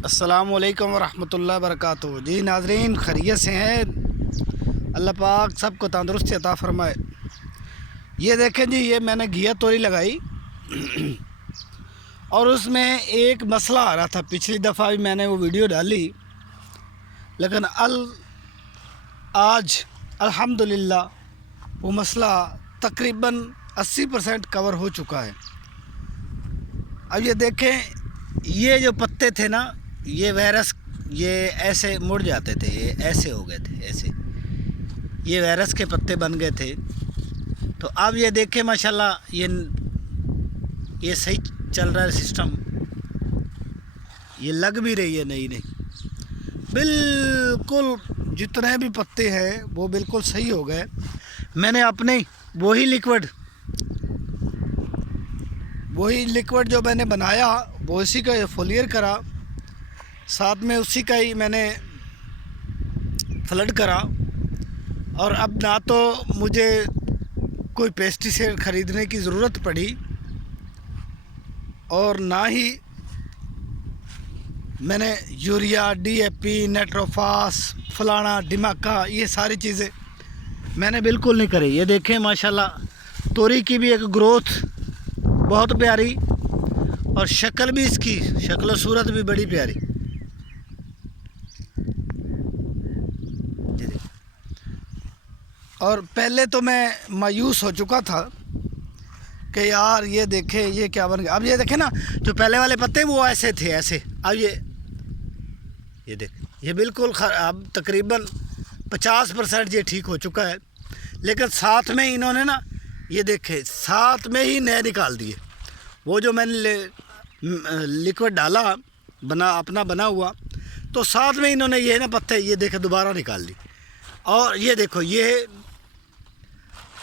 अस्सलामुअलैकुम वरहमतुल्लाहि वबरकातुहू। जी नाज़रीन, खैरियत से हैं? अल्लाह पाक सबको तंदुरुस्ती अता फ़रमाए। ये देखें जी, ये मैंने घिया तोरी लगाई और उसमें एक मसला आ रहा था। पिछली दफ़ा भी मैंने वो वीडियो डाली, लेकिन आज अल्हम्दुलिल्लाह वो मसला तकरीबन 80% कवर हो चुका है। अब ये देखें, ये जो पत्ते थे ना, ये वायरस, ये ऐसे मुड़ जाते थे, ये ऐसे हो गए थे, ऐसे ये वायरस के पत्ते बन गए थे। तो अब ये देखें माशाल्लाह, ये सही चल रहा है सिस्टम। ये लग भी रही है नई नई, बिल्कुल जितने भी पत्ते हैं वो बिल्कुल सही हो गए। मैंने अपने वही लिक्विड जो मैंने बनाया वो इसी का फोलियर करा, साथ में उसी का ही मैंने फ्लड करा। और अब ना तो मुझे कोई पेस्टिसाइड ख़रीदने की ज़रूरत पड़ी और ना ही मैंने यूरिया, डीएपी, नाइट्रोफास, फलाना डिमाका, ये सारी चीज़ें मैंने बिल्कुल नहीं करी। ये देखें माशाल्लाह, तोरी की भी एक ग्रोथ बहुत प्यारी और शक्ल भी, इसकी शक्ल और सूरत भी बड़ी प्यारी। और पहले तो मैं मायूस हो चुका था कि यार ये देखें ये क्या बन गया। अब ये देखें ना, जो पहले वाले पत्ते वो ऐसे थे, ऐसे। अब ये देख, ये बिल्कुल अब तकरीबन 50% ये ठीक हो चुका है। लेकिन साथ में इन्होंने ना, ये देखें, साथ में ही नए निकाल दिए। वो जो मैंने लिक्विड डाला अपना बना हुआ, तो साथ में इन्होंने ये ना पत्ते, ये देखे, दोबारा निकाल ली। और ये देखो, ये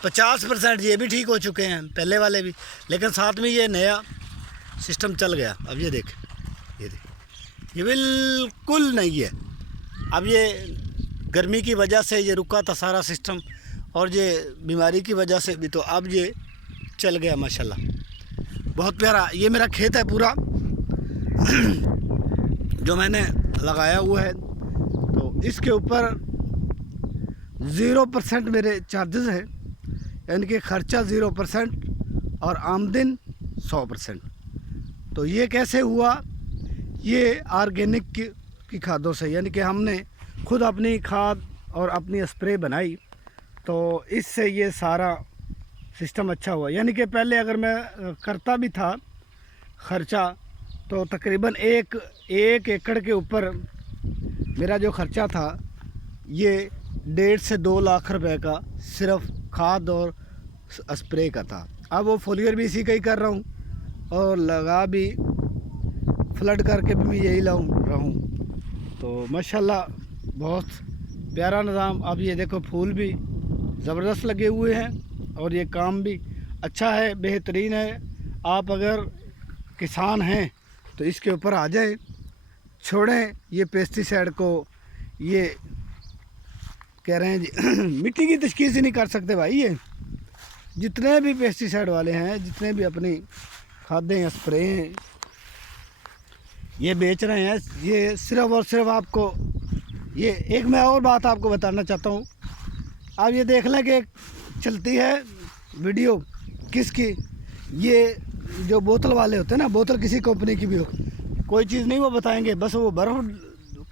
50% ये भी ठीक हो चुके हैं, पहले वाले भी। लेकिन साथ में ये नया सिस्टम चल गया। अब ये देख, ये बिल्कुल नहीं है। अब ये गर्मी की वजह से ये रुका था सारा सिस्टम, और ये बीमारी की वजह से भी, तो अब ये चल गया माशाल्लाह, बहुत प्यारा। ये मेरा खेत है पूरा जो मैंने लगाया हुआ है। तो इसके ऊपर 0% मेरे चार्जेस है, यानी कि ख़र्चा 0% और आमदन 100%। तो ये कैसे हुआ? ये ऑर्गेनिक की खादों से, यानी कि हमने खुद अपनी खाद और अपनी स्प्रे बनाई, तो इससे ये सारा सिस्टम अच्छा हुआ। यानी कि पहले अगर मैं करता भी था ख़र्चा, तो तकरीबन एक एकड़ के ऊपर मेरा जो ख़र्चा था ये 1.5 से 2 लाख रुपए का सिर्फ खाद और स्प्रे का था। अब वो फोलियर भी इसी का ही कर रहा हूँ और लगा भी, फ्लड करके भी मैं यही रहा हूँ। तो माशाल्लाह बहुत प्यारा निज़ाम। अब ये देखो, फूल भी ज़बरदस्त लगे हुए हैं और ये काम भी अच्छा है, बेहतरीन है। आप अगर किसान हैं तो इसके ऊपर आ जाए, छोड़ें ये पेस्टिसाइड को। ये कह रहे हैं जी मिट्टी की तशखीस ही नहीं कर सकते भाई। ये जितने भी पेस्टिसाइड वाले हैं, जितने भी अपनी खादें या स्प्रे हैं ये बेच रहे हैं, ये सिर्फ़ और सिर्फ आपको, ये एक मैं और बात आपको बताना चाहता हूँ। आप ये देख लें कि चलती है वीडियो किसकी, ये जो बोतल वाले होते हैं ना, बोतल किसी कंपनी की भी हो, कोई चीज़ नहीं वो बताएंगे, बस वो बर्फ़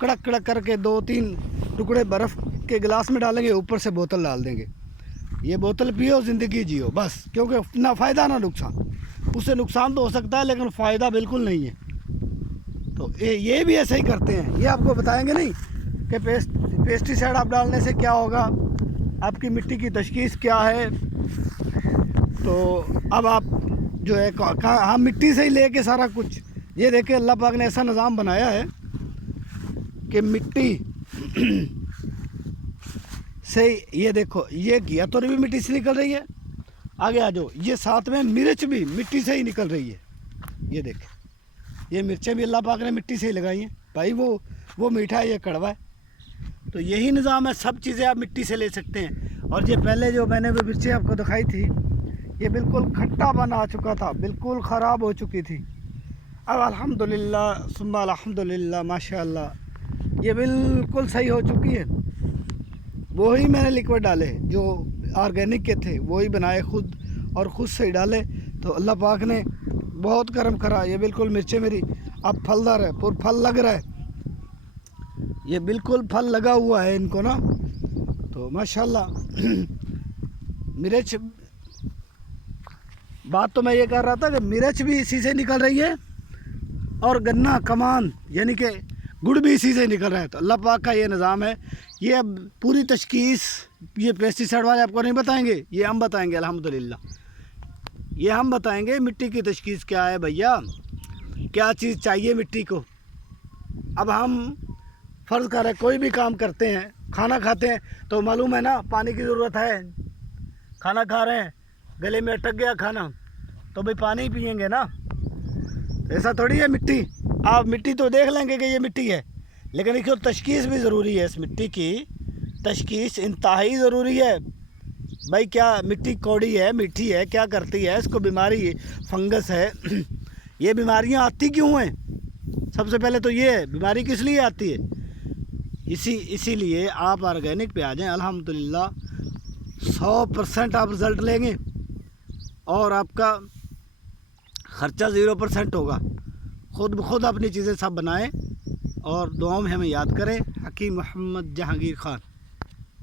कड़क कड़क करके 2-3 टुकड़े बर्फ़ के गिलास में डालेंगे, ऊपर से बोतल डाल देंगे। ये बोतल पियो, ज़िंदगी जियो बस। क्योंकि ना फ़ायदा ना नुकसान। उससे नुकसान तो हो सकता है, लेकिन फ़ायदा बिल्कुल नहीं है। तो ये भी ऐसे ही करते हैं। ये आपको बताएंगे नहीं कि पेस्टिसाइड आप डालने से क्या होगा, आपकी मिट्टी की तशखीस क्या है। तो अब आप जो है हम मिट्टी से ही लेके सारा कुछ, ये देखिए अल्लाह पाक ने ऐसा निज़ाम बनाया है कि मिट्टी से, ये देखो, ये घिया तोरी भी मिट्टी से निकल रही है। आगे आ जाओ, ये साथ में मिर्च भी मिट्टी से ही निकल रही है। ये देखें, ये मिर्चें भी अल्लाह पाक ने मिट्टी से ही लगाई हैं भाई। वो मीठा है, ये कड़वा है। तो यही निज़ाम है, सब चीज़ें आप मिट्टी से ले सकते हैं। और ये पहले जो मैंने वो मिर्चें आपको दिखाई थी, ये बिल्कुल खट्टापन आ चुका था, बिल्कुल ख़राब हो चुकी थी। अब अल्हम्दुलिल्लाह सुम्मा अल्हम्दुलिल्लाह माशाअल्लाह ये बिल्कुल सही हो चुकी है। वही मैंने लिक्विड डाले जो ऑर्गेनिक के थे, वही बनाए खुद और ख़ुद से ही डाले, तो अल्लाह पाक ने बहुत करम करा। ये बिल्कुल मिर्चें मेरी अब फलदार है, पूरा फल लग रहा है, ये बिल्कुल फल लगा हुआ है इनको ना, तो माशाल्लाह। मिर्च, बात तो मैं ये कर रहा था कि मिर्च भी इसी से निकल रही है और गन्ना कमान यानी कि गुड़ भी इसी से निकल रहा है। तो अल्लाह पाक का ये निज़ाम है। ये अब पूरी तशखीस ये पेस्टिसाइड वाले आपको नहीं बताएंगे, ये हम बताएंगे अल्हम्दुलिल्लाह। ये हम बताएंगे मिट्टी की तशखीस क्या है भैया, क्या चीज़ चाहिए मिट्टी को। अब हम फ़र्ज़ करें कोई भी काम करते हैं, खाना खाते हैं तो मालूम है ना पानी की ज़रूरत है। खाना खा रहे हैं, गले में अटक गया खाना, तो भाई पानी ही पियेंगे ना। ऐसा थोड़ी है मिट्टी, आप मिट्टी तो देख लेंगे कि ये मिट्टी है, लेकिन इसको तशखीस भी ज़रूरी है। इस मिट्टी की तशखीस इंतहाई ज़रूरी है भाई। क्या मिट्टी कौड़ी है, मीठी है, क्या करती है, इसको बीमारी फंगस है, ये बीमारियां आती क्यों हैं? सबसे पहले तो ये है बीमारी किस लिए आती है। इसीलिए आप ऑर्गेनिक पे आ जाएं, अल्हम्दुलिल्लाह 100% आप रिज़ल्ट लेंगे और आपका ख़र्चा 0% होगा। खुद ब खुद अपनी चीज़ें सब बनाएं और दुआओं में हमें याद करें। हकीम मोहम्मद जहांगीर ख़ान।